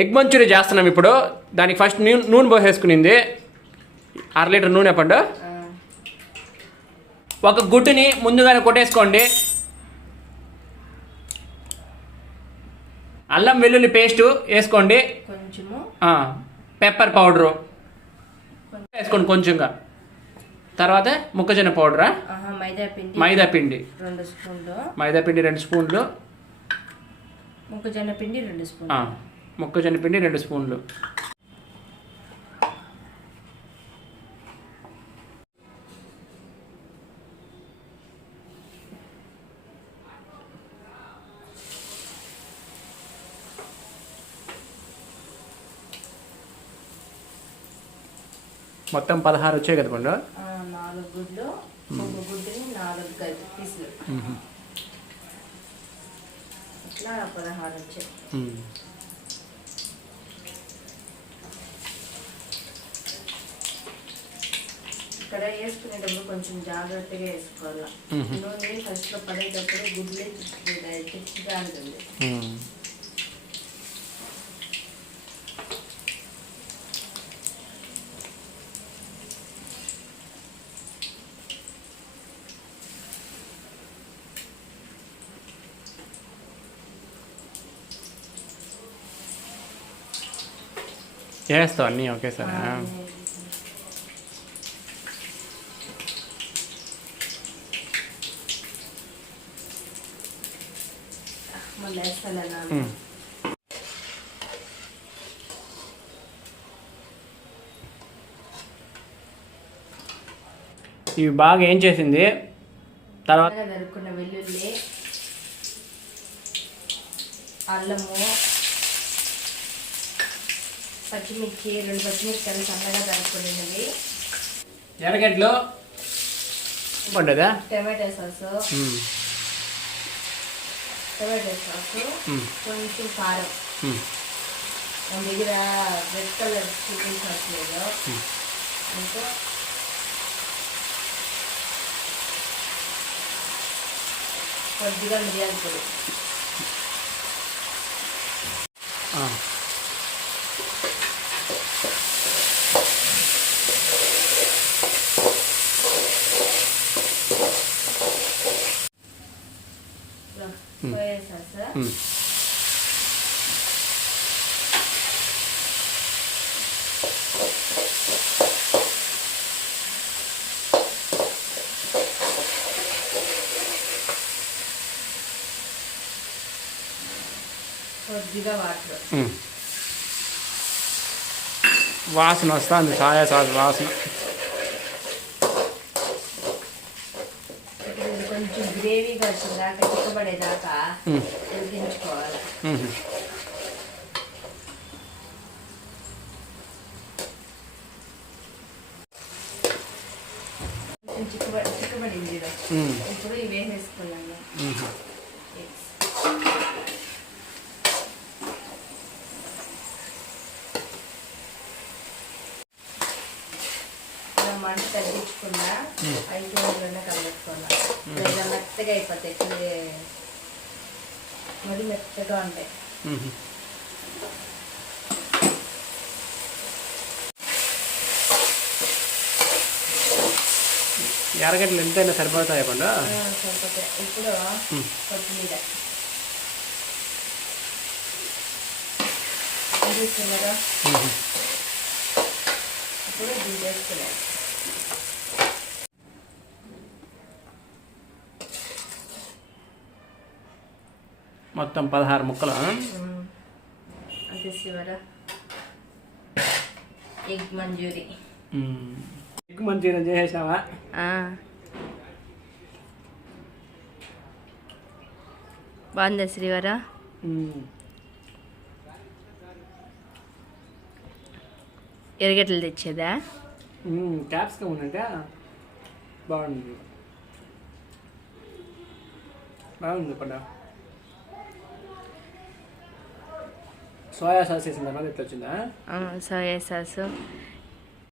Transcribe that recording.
Egg Manchuria చేస్తున్నాం ఇప్పుడు. దానికి ఫస్ట్ నూనె పోసేసుకునింది. 1/2 లీటర్ నూనె పండు. ఒక గుడ్డుని ముందుగానే కొట్టేసుకోండి. అల్లం వెల్లుల్లి పేస్టు వేసుకోండి. కొంచెము పెప్పర్ పౌడరు వేసుకోండి కొంచెంగా. తర్వాత మొక్కజొన్న పౌడరా, మైదా పిండి 2 స్పూన్లు, మైదా పిండి 2 స్పూన్లు, మొక్కజొన్న పిండి 2 స్పూన్లు, మొక్కజొన్న పిండి 2 స్పూన్లు. మొత్తం 16 వచ్చాయి కదా పండు. 4 గుడ్లు, ఒక గుడ్డుని 4 పీసులు, ఇట్లా 16 వచ్చాయి. ఇక్కడ వేసుకునేటప్పుడు కొంచెం జాగ్రత్తగా వేసుకోవాలి. నూనె ఫస్ట్లో పడేటప్పుడు గుడ్లే చిక్కుగా ఉంటుంది. చేస్తావు అన్నీ ఒకేసారి. ఇవి బాగా ఏం చేసింది. తర్వాత నరుక్కున్న వెల్లుల్లి, అల్లము, పచ్చిమిర్చి 2 పచ్చిమిర్చిలు సన్నగా తరుక్కున్నవి, ఎర్రగడ్డలు, టమాటో సాసు, కొంచెం కారం. మన దగ్గర రెడ్ కలర్ చికెన్ సాస్ లేదు, ఇంకా కొద్దిగా మిరియాల పొడి. సోయా సాస్, కొద్దిగా వాటర్. వాసన వస్తుంది, సోయా సాస్ వాసన. కొంచెం గ్రేవీగా వచ్చిందాకా చిక్కబడేదాకా ఉడికించుకోవాలి. చిక్కబడింది. ఇప్పుడు ఇవి వేసేసుకున్నాను. మంట తగ్గించుకున్నా 5 నిమిషాలనే కలుపుకున్నా. లేదా మెత్తగా అయిపోతాయి, మరి మెత్తగా ఉంటాయి. ఎర్రగడ్డలు ఎంతైనా సరిపోతాయి పండు. సరిపోతాయి. ఇప్పుడు కొత్తిమీర ఇప్పుడు దించేసుకున్నాను. మొత్తం 16 ముక్కలు. అంతే శివరా. Egg Manchurian. ఎగ్ మంచూరియా చేసేసావా? బాగుందా శ్రీవరా? ఎర్రగడ్డలు తెచ్చేదా? క్యాప్సికమ్ ఉన్నట్టే బాగుంది. బాగుంది పండ. సోయా సాస్ వేసిన తర్వాత ఎట్లా వచ్చిందా? Soya sauce